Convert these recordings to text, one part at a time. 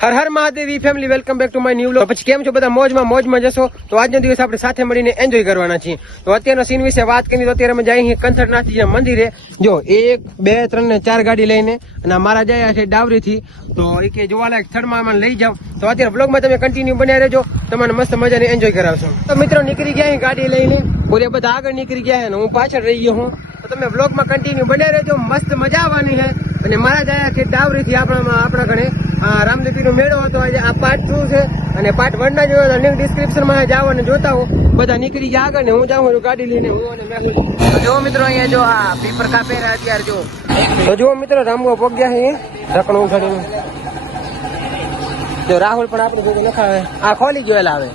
હર હર Mahadev family, welcome back to my new vlog. પછી કેમ છો બધા? મોજમાં જશો. તો આજનો દિવસ આપણે સાથે મળીને એન્જોય કરવાના છીએ. તો અત્યારનો સીન વિશે વાત કરીએ તો અત્યારે અમે જઈએ કંથરનાથજી મંદિરે. જો 1, 2, 3 ને 4 ગાડી લઈને અને મારા જાય છે ડાવરી થી. તો એ કે જોવાલાયક સ્થળમાં મને લઈ જાવ. તો અત્યારે વ્લોગમાં તમે કન્ટિન્યુ બન્યા રહેજો, તમને મસ્ત મજાની એન્જોય કરાવશો. તો મિત્રો નીકળી ગયા ગાડી લઈને, બોલે બધા આગળ નીકળી ગયા છે ને હું પાછળ રહી ગયો હું. તો તમે વ્લોગમાં કન્ટિન્યુ બન્યા રહેજો, મસ્ત મજા આવવાની છે. અને મારા જાય છે ડાવરી થી આપણા ઘરે રામદેવી નો મેળો હતો આજે. આ પાર્ટ 2 છે અને પાર્ટ 1 ના જોયો લિંક ડિસ્ક્રિપ્શન માં જાવ અને જોતા હો. બધા નીકળી ગયા આગળ ને હું જાઉં ગાડી લઈને, હું અને મેહુલ. જો મિત્રો અહીંયા જો આ પીપર કાપે અત્યારે જો. તો જો મિત્રો રામગો પગ્યા છે રકણું ઉઘાડીને. જો રાહુલ પણ આપણે ભેગો નખાવે, આ ખોલી જોયેલા આવે.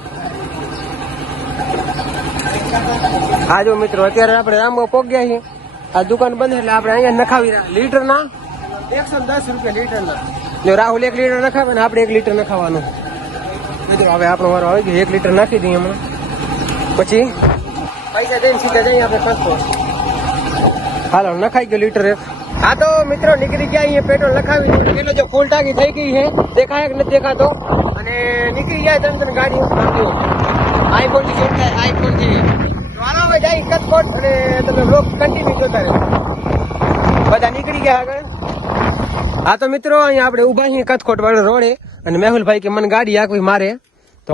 હા જો મિત્રો અત્યારે આપણે રામગો પગ્યા છીએ. આ દુકાન બંધ એટલે આપણે અહીંયા નખાવી લીટર ના 110 રૂપિયા લીટર ના. જો રાહુલ 1 લીટર નખાવે ને આપણે 1 લીટર નખાવાનું. મિત્રો હવે આપણો વારો આવી ગયો, 1 લીટર નાખી દઈએ હમણાં, પછી પૈસા દઈને સીધા જઈએ આપણે કંઠો. હાલો નખાઈ ગયો લીટર 1. હા તો મિત્રો નીકળી ગયા અહીંયા પેટ્રોલ નખાવી. એટલે જો ફૂલ ટાંકી થઈ ગઈ છે, દેખાય કે નથી દેખાતો. અને નીકળી ગયા ત્રણ ગાડી આઈફોન થી જોડ થાય, આઈફોન થી. હાલો હવે જાય કટકોટ અને તમે બ્લોગ કન્ટિન્યુ જોતા રહો. બધા નીકળી ગયા આગળ. હા તો મિત્રો અહીંયા આપણે ઉભા છીએ કથકોટ વાળા રોડે અને મેહુલભાઈ કે મને ગાડી આકવી મારે. તો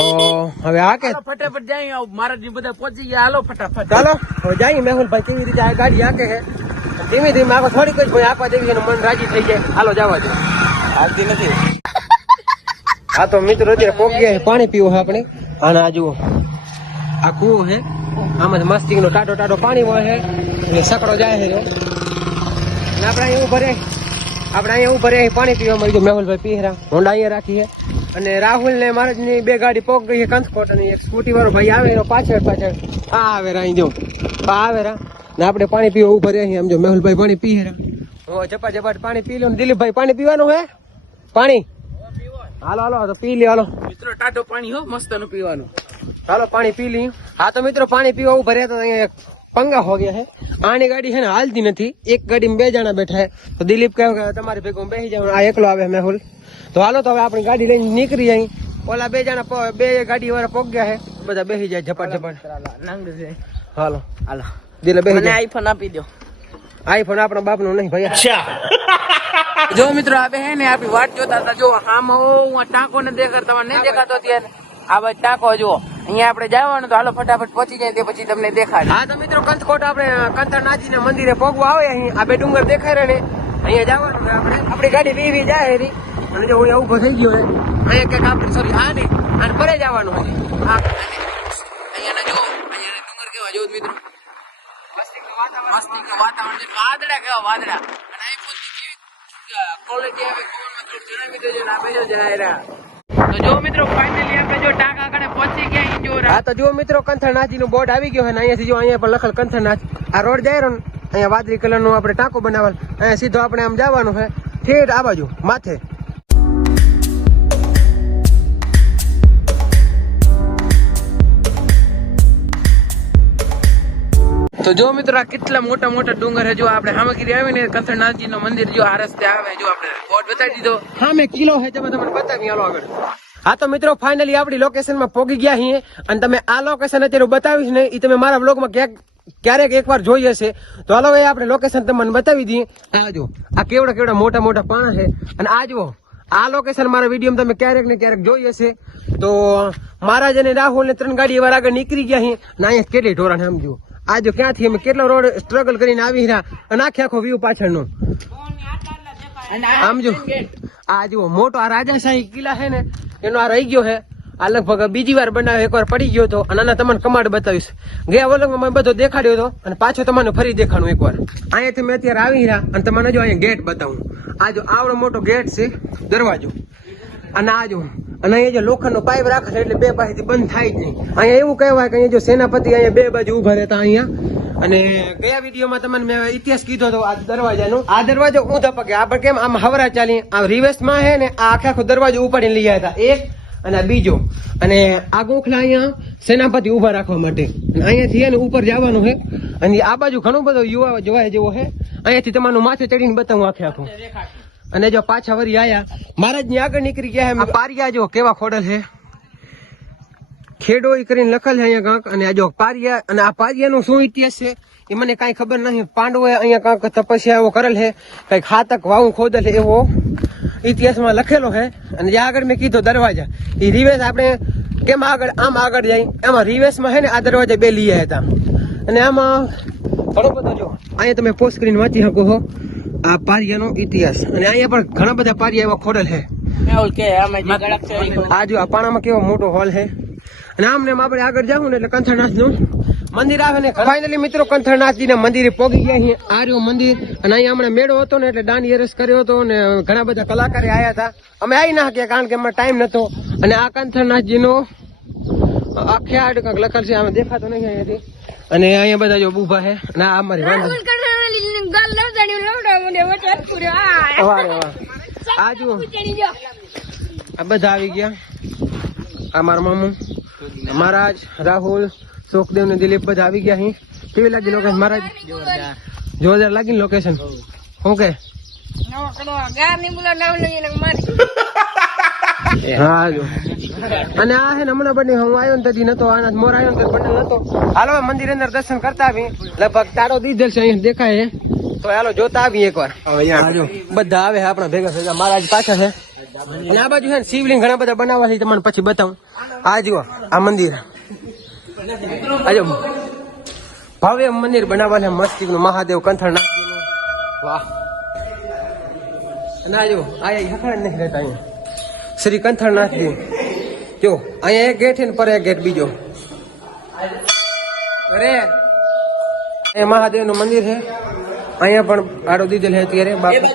હવે આ કે ફટાફટ જાય, મારા બધા પહોંચી ગયા. હાલો ફટાફટ ચાલો હવે જઈએ. મેહુલભાઈ કેવી રીતે આ ગાડી આકે છે ધીમે ધીમે આપણે થોડીક જ ભાઈ આપવા દેવી છે, મન રાજી થઈ જાય. હાલો જવા દે, આવતી નથી. હા તો મિત્રો અત્યારે પોક ગયા પાણી પીવું છે આપણે. અને આ જુઓ આ કૂવો છે, આમાં મસ્તી નો ટાટો પાણી હોય છે એટલે સકડો જાય છે. આપણે અહીંયા ઉભા રહે પાણી પીવા મળી. મેહુલભાઈ પીહરા હોન્ડા અહીંયા રાખી છે. અને રાહુલ ને મહારાજ ની 2 ગાડી પોક ગઈ છે કંથકોટ. અને એક સ્કૂટી વાળો ભાઈ આવે પાછળ આ આવે રા અહીં જો આવે રા ને આપણે પાણી પીવા ઉભા રહે. આમ જો મેહુલભાઈ પાણી પીહરા, હું ઝપાટ પાણી પી લો. દિલીપભાઈ પાણી પીવાનું હે? પાણી હાલો તો પી લે. હાલો મિત્રો ટાટો પાણી હો મસ્ત નું પીવાનું. હાલો પાણી પી લઈએ. હા તો મિત્રો પાણી પીવા ઉભા રહ્યા. અહીંયા पंगा हो गया है. आनी गाड़ी है ना हालती नहीं, एक गाड़ी में 2 जणा बैठा है. तो दिलीप कहे તમારી ભેગો બેસી જાવ, આ એકલો આવે મેહુલ. તો હાલો તો હવે આપણી ગાડી લઈને નીકળી જાય. ઓલા 2 જણા 2 ગાડી વાળા પોગ ગયા છે, બધા બેસી જાય ઝપાટ. હાલો દિલે બેસી જાય. આઈફોન આપી દો. આઈફોન આપણા બાપ નો નહીં ભાઈ. અચ્છા જો મિત્રો આ હે ને આપણી વાટ જોતા હતા. જો આમ હું ટાંકો ને દેખાડતા નહીં દેખાતો ત્યારે આ ભાઈ ટાંકો જુઓ. અહીંયા આપણે જવાનું, તો હાલો ફટાફટ પહોંચી જાય તે પછી તમને દેખાડે. હા તો મિત્રો કંથકોટ આપણે કંથરનાથજી ના મંદિરે પગવા આવે. અહીં આ 2 ડુંગર દેખાય રહે ને અહીંયા જવાનું. આપણે આપણી ગાડી વીવી જાય એની. અને જો હું ઉભો થઈ ગયો અહીંયા કઈક આપણે સોરી આ નહીં અને પરે જવાનું હજી. અહીંયા જો અહીંયા ડુંગર કેવા જો મિત્રો, મસ્તી વાતાવરણ છે. વાદળા કેવા વાદળા. અને આઈફોન ની કેવી ક્વોલિટી આવે કોમેન્ટમાં જણાવી દેજો ને આપી દેજો જરા. તો જો મિત્રો ફાઇનલી આપણે જો ટાંકા કને પહોંચી ગયા. જો હા તો જો મિત્રો કંથરનાથજી નું બોર્ડ આવી ગયો છે ને અહીંયાથી જો અહીંયા પર લખેલ કંથરનાથ. આ રોડ જાય રહ્યો ને અહીંયા વાદળી કલર નું આપણે ટાંકો બનાવવાનું. અહીંયા સીધો આપણે આમ જવાનું છે ઠેઠ આ બાજુ માથે. તો જો મિત્રો આ કેટલા મોટા ડુંગર છે. જો આપણે સામગ્રી આવે ને કંથરનાથજી નું મંદિર જો આ રસ્તે આવે. જો આપણે બોર્ડ બતાવી દીધો. હા મેં કિલો છે તમે તમને બતાવી હાલો આગળ. હા તો મિત્રો ફાઇનલી આપણી લોકેશન માં પહોંચી ગયા છીએ. અને તમે આ લોકેશન અત્યારે બતાવીશ ને એ તમે મારા વ્લોગ માં ક્યારેક એકવાર જોઈ હશે. તો હાલો એ આપણે લોકેશન તમને બતાવી દઈએ. આ જો આ કેવડા મોટા પાણા છે. અને આ જુઓ આ લોકેશન મારા વિડીયો તમે ક્યારેક ને ક્યારેક જોઈ હશે. તો મહારાજ અને રાહુલ ને 3 ગાડી વાર આગળ નીકળી ગયા છીએ. અને અહીંયા કેટલી ઢોરા ને સમજો. આ જો ક્યાંથી અમે કેટલો રોડ સ્ટ્રગલ કરીને આવી રહ્યા. અને આખો વ્યૂ પાછળનો આમ જો. આ જુઓ મોટો આ રાજાશાહી કિલ્લા છે ને એનો આ રહી ગયો છે. આ લગભગ બીજી વાર બનાવ્યો, એકવાર પડી ગયો હતો. અને આના તમને કમાડ બતાવીશ. ગયા વલંગમાં મેં બધો દેખાડ્યો હતો અને પાછો તમને ફરી દેખાડું એકવાર. અહીંયાથી મેં અત્યારે આવી રહ્યા અને તમને જો અહીંયા ગેટ બતાવું. આ જો આવડો મોટો ગેટ છે, દરવાજો. અને આ જો અને અહીંયા જો લોખંડનો પાઇપ રાખે છે એટલે 2 પાસેથી બંધ થાય જ નહીં. અહીંયા એવું કહેવાય કે અહીંયા જો સેનાપતિ અહીંયા 2 બાજુ ઉભા રહેતા અહીંયા. અને ગયા વિડીયોમાં તમને મેં ઇતિહાસ કીધો હતો આ દરવાજાનો. આ દરવાજો ઊંધા પગે આપણે કેમ આમ હવરા ચાલી આ રિવર્સમાં છે ને આ આખો દરવાજો ઉપાડીને લઈ આવ્યા હતા. એક અને બીજો. અને આ ગોખલા અહીંયા સેનાપતિ ઉભા રાખવા માટે. અહીંયાથી એને ઉપર જવાનું છે. અને આ બાજુ ઘણું બધું યુવા જોવાય જેવો છે. અહીંયાથી તમારું માથે ચડીને બતાવું આખે આખું. અને જો પાછા વરી આયા મહારાજ ની આગળ નીકળી ગયા છે. પારિયા જો કેવા ખોડલ છે, ખેડો કરીને લખેલ છે અહીંયા કાંક. અને આ જો પારિયા, અને આ પારિયાનો શું ઇતિહાસ છે એ મને કાંઈ ખબર નહીં. પાંડવોએ અહીંયા કાંક તપસ્યા એવો કરેલ છે, કઈક હાતક વાવું ખોદેલ છે એવો ઇતિહાસમાં લખેલો છે. અને જે આગળ મેં કીધો દરવાજા, એ રિવેશ આપણે કેમ આગળ આમ આગળ જાય એમાં રિવેશમાં છે ને આ દરવાજા બે લઈ આવ્યા હતા. અને આમાં ઘણો બધો જો અહીંયા તમે પોસ્ટ કરીને વાંચી શકો છો આ પારિયાનો ઇતિહાસ. અને અહીંયા પણ ઘણા બધા પારિયા એવા ખોડેલ છે. આ જો આ પાણામાં કેવો મોટો હોલ છે. અને આમ ને આપણે આગળ જાવું ને એટલે કંથરનાથ નું મંદિર આવે ને. ફાઇનલી મિત્રો કંથરનાથજી ના મંદિરે પહોંચી ગયા છીએ. આ રહ્યું મંદિર. અને અહીંયા હમણાં મેળો હતો ને એટલે દાન યરસ કર્યો હતો ને ઘણા બધા કલાકારો આવ્યા હતા. અમે આવી ના શક્યા કારણ કે એમાં ટાઈમ નતો. અને આ કંથરનાથજી નો આખ્યાડ કંઈક લખેલ છે, આમાં દેખાતો નહીં અહીંયાથી. અને અહીંયા બધા જો ઉભા છે. અને આ અમારી વાંધો આ જુઓ આ બધા આવી ગયા. આ મારા મામુ મહારાજ, રાહુલ, સુખદેવ ને દિલીપ બધા આવી ગયા અહીં. કેવી લાગી લોકેશન મહારાજ? જોરદાર લાગી ને લોકેશન? ઓકે હા જો. અને આ હે ને હમણાં બની હું આવ્યો ને તેથી નતો, આના મોર આવ્યો ને બંને નતો. હાલો મંદિર અંદર દર્શન કરતા આવી. લગભગ તારો દીધેલ છે અહીંયા દેખાય છે, તો હાલો જોતા આવી એકવાર. બધા આવે આપણા ભેગા ભેગા. મહારાજ પાછા છે. અને આ બાજુ છે ને શિવલિંગ ઘણા બધા બનાવવા છે, તમને પછી બતાવું. આ જુઓ આ મંદિર, આજો ભવ્ય મંદિર બનાવવા છે મસ્તિક નું, મહાદેવ કંથરનાથજીનું. વાહ. અને આ જો અહીંયા હખણા નથી રહેતા અહીંયા શ્રી કંથરનાથજી. જો અહીંયા એક ગેટ છે ને પર એક ગેટ બીજો. અરે એ મહાદેવ નું મંદિર છે. અહીંયા પણ આડો દીધેલ છે અત્યારે બાપુ.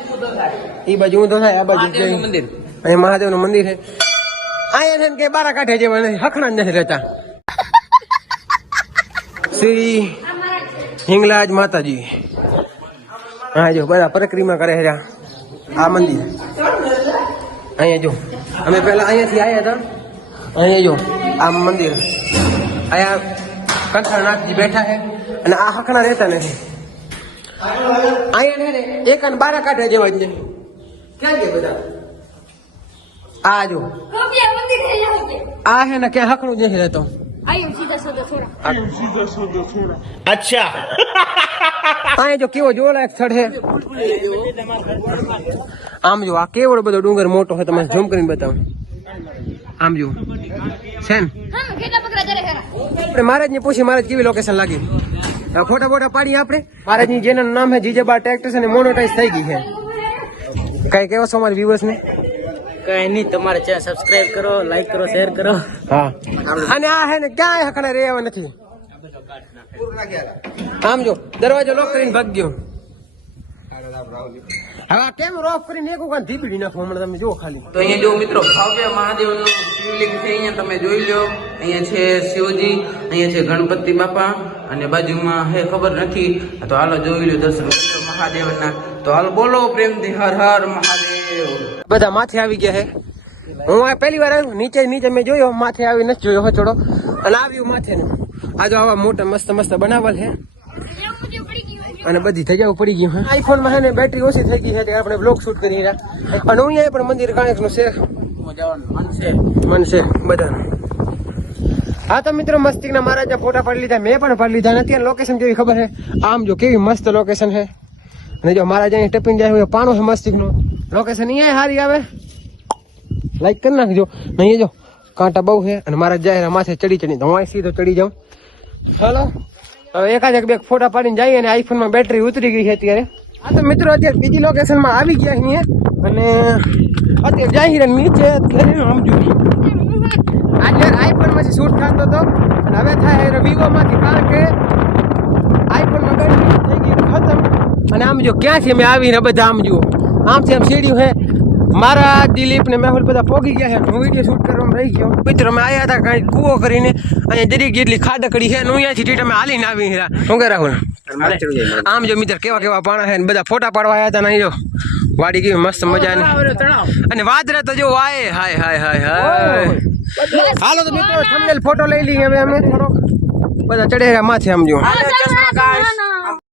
એ બાજુ ઊંધો થાય, આ બાજુ મંદિર. અહીંયા મહાદેવ નું મંદિર છે. અહીંયા છે ને કે બારા કાંઠે જેવા નથી, હખણા જ નથી રહેતા. શ્રી હિંગલાજ માતાજી. હા જો બધા પરિક્રમા કરે છે આ મંદિર. અહીંયા જો અમે પેલા અહીંયાથી આવ્યા હતા. અહીંયા જો આ મંદિર, અહીંયા કંથરનાથજી બેઠા છે. અને આ હકણા રહેતા નથી. અહીંયા ને એક અને બારા કાંઠે જેવા જ નહીં. ક્યાં ગયા બધા? આ જો આ હે ને ક્યાં હકણું જ નથી રહેતો. અચ્છા. અહીંયા જો કેવો જોવાલાયક સ્થળ છે. આમ જો આ કેવડો બધો ડુંગર મોટો છે, તમે ઝૂમ કરીને બતાવો. આમ જો છે ને. આપણે મહારાજ ને પૂછી મહારાજ કેવી લોકેશન લાગી. ફોટા ફોટા પાડી આપણે. મહારાજ ની જેનું નામ છે જીજેબા ટ્રેક્ટર્સ અને મોનોટાઈઝ થઈ ગઈ છે. કઈ કેવો છો અમારા વ્યુઅર્સ ને? કઈ નહીં, તમારે ચેનલ સબસ્ક્રાઇબ કરો, લાઈક કરો, શેર કરો. હા. અને આ હે ને ક્યાંય હકણા રહેવા નથી. આમ જો દરવાજો લોક કરીને ભાગ ગયો. હવે કેમ રોફ કરીને એક વખત ધીપડી નાખો હમણાં તમે જો ખાલી. તો અહીંયા જો મિત્રો ભવ્ય મહાદેવનું શિવલિંગ છે, અહીંયા તમે જોઈ લો. અહીંયા છે શિવજી, અહીંયા છે ગણપતિ બાપા, અને બાજુમાં હે ખબર નથી. તો હાલો જોઈ લો, દર્શન કરી લો મહાદેવના. તો હાલ બોલો પ્રેમથી હર હર મહાદેવ. બધા માથે આવી ગયા છે. હું આ પહેલી વાર આવ્યું, નીચે મેં જોયો, માથે આવી નથી જોયો હચોડો. અને આવ્યું માથે ને આ જો આવા મોટા મસ્ત મસ્ત બનાવેલ છે. અને બધી જગ્યાઓ પડી ગયું. આઈફોન માં છે ને બેટરી ઓછી થઈ ગઈ છે, આપણે બ્લોગ શૂટ કરી રહ્યા. અને અહીંયા પણ મંદિર ગણેશ નું છે, મન છે બધાનું. હા તો મિત્રો મસ્તિક ના મહારાજ ફોટા પાડી લીધા, મેં પણ પાડી લીધા. અત્યારે લોકેશન કેવી ખબર છે? આમ જો કેવી મસ્ત લોકેશન છે. અને જો મહારાજ અહીં ટપીને જાય પાણો છે મસ્તિક નું. લોકેશન અહીંયા સારી આવે, લાઈક કરી નાખજો. નહીં જો કાંટા બહુ છે. અને મહારાજ જાય માથે ચડી તો હું સીધો ચડી જાઉં. ચાલો હવે એકાદ એક બે ફોટા પાડીને જઈએ. અને આઈફોન માં બેટરી ઉતરી ગઈ છે અત્યારે. હા તો મિત્રો અત્યારે બીજી લોકેશન માં આવી ગયા અહીંયા. અને અત્યારે જાય નીચે અત્યારે આમ જો આજે આઈફોન માંથી શૂટ થતો હતો, અને હવે થાય વિવો માંથી, કારણ કે આઈફોન માં બેટરી થઈ ગઈ ખતમ. અને આમ જો ક્યાંથી અમે આવીને બધા આમ જુઓ, આમથી આમ સીડ્યું છે. મારા દિલીપ ને મેહુલ બધા પોગી ગયા છે. હું વિડીયો શૂટ કરવામાં રહી ગયો. મિત્રો અમે આવ્યા હતા કઈ કૂવો કરીને, અહીંયા દરેક જેટલી ખાડકડી છે. અહીંયાથી અમે હાલીને આવી રહ્યા. શું કે રાહુલ? આમ જો મિત્ર કેવા કેવા પાણા છે. બધા ફોટા પાડવા આવ્યા હતા. અહીં જો વાડી કેવી મસ્ત મજાની. અને વાદરા તો જો આય હાય હાય હાય હાય. હાલો તો મિત્રો થંબનેલ ફોટો લઈ લઈએ હવે અમે. બધા ચડેરા માથે આમ જો.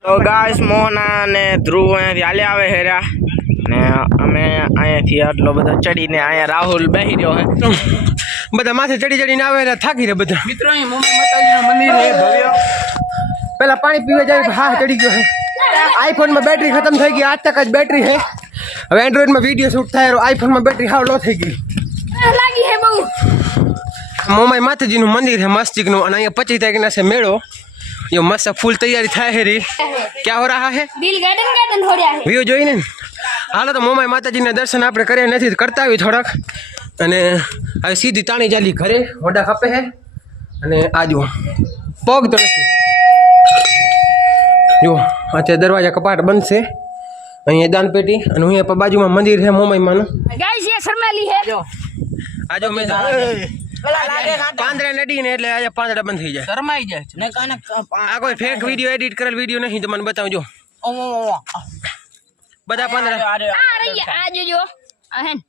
તો ગાઈસ મોહના અને ધ્રુવ અહીંયાથી હાલે આવે હેરા. ને અમે અહીંયાથી આટલો બધો ચડીને અહીંયા રાહુલ બેસી રહ્યો છે બધા માથે ચડી ચડીને આવે એટલે થાકી રહે બધા. મિત્રો અહીં મોમી માતાજીનું મંદિર છે ભવ્ય. પેલા પાણી પીવા જાય હા ચડી ગયો છે. આઈફોનમાં બેટરી ખતમ થઈ ગઈ, 8% જ બેટરી છે. હવે એન્ડ્રોઈડમાં વિડીયો શૂટ થાય, આઈફોનમાં બેટરી હાવ લો થઈ ગઈ. લાગી હે બહુ. મોમાઈ માતાજીનું મંદિર છે મસ્તિકનું, અને અહીંયા 25 તારીખના છે મેળો. ये मस्त फूल तैयारी થાય है री. क्या हो रहा है? દિલ ગાર્ડન થોડ્યા હે. વ્યૂ જોઈને ને હાલો તો મોમાઈ માતાજીના દર્શન આપણે કર્યા નથી, કરતા આવી થોડાક. અને હવે સીધી તાણી ચાલી ઘરે, વડા ખપે છે. અને આ જુઓ પગ તો નથી. જુઓ અત્યારે દરવાજા કપાટ બંધ છે. અહીંયા દાન પેટી અને અહીંયા બાજુમાં મંદિર છે મોમાઈ માનું. ગાઈસ ये शर्माली है. જો આ જો મેં પાંદડા નડી ને એટલે આજે પાંદડા બંધ થઈ જાય. શરમાઈ જાય છે. ને કાને આ કોઈ ફેક વિડીયો એડિટ કરેલ વિડીયો નહીં, તમને બતાવજો. બધા પાંદડા આ રહી આ જોજો. આ હેન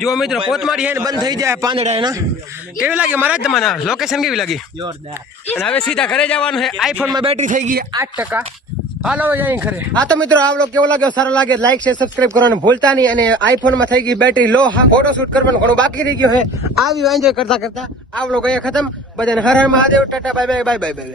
જો મિત્રો પોતમારી હે ને બંધ થઈ જાય પાંદડા એના. કેવી લાગી મહારાજ તમને લોકેશન કેવી લાગી? અને હવે સીધા ઘરે જવાનું છે. આઈફોનમાં બેટરી થઈ ગઈ 8%. હાલો જાય ઘરે. હા તો મિત્રો આ વ્લોગ કેવો લાગ્યો, સારો લાગે લાઈક શેર સબસ્ક્રાઇબ કરવાનું ભૂલતા નહીં. અને આઈફોનમાં થઈ ગઈ બેટરી લો, હા ફોટો શૂટ કરવાનું ઘણું બાકી રહી ગયું છે. આવી એન્જોય કરતા કરતા આ વ્લોગ અહીંયા ખતમ. બધાને હર હર Mahadev, tata bye bye bye bye by.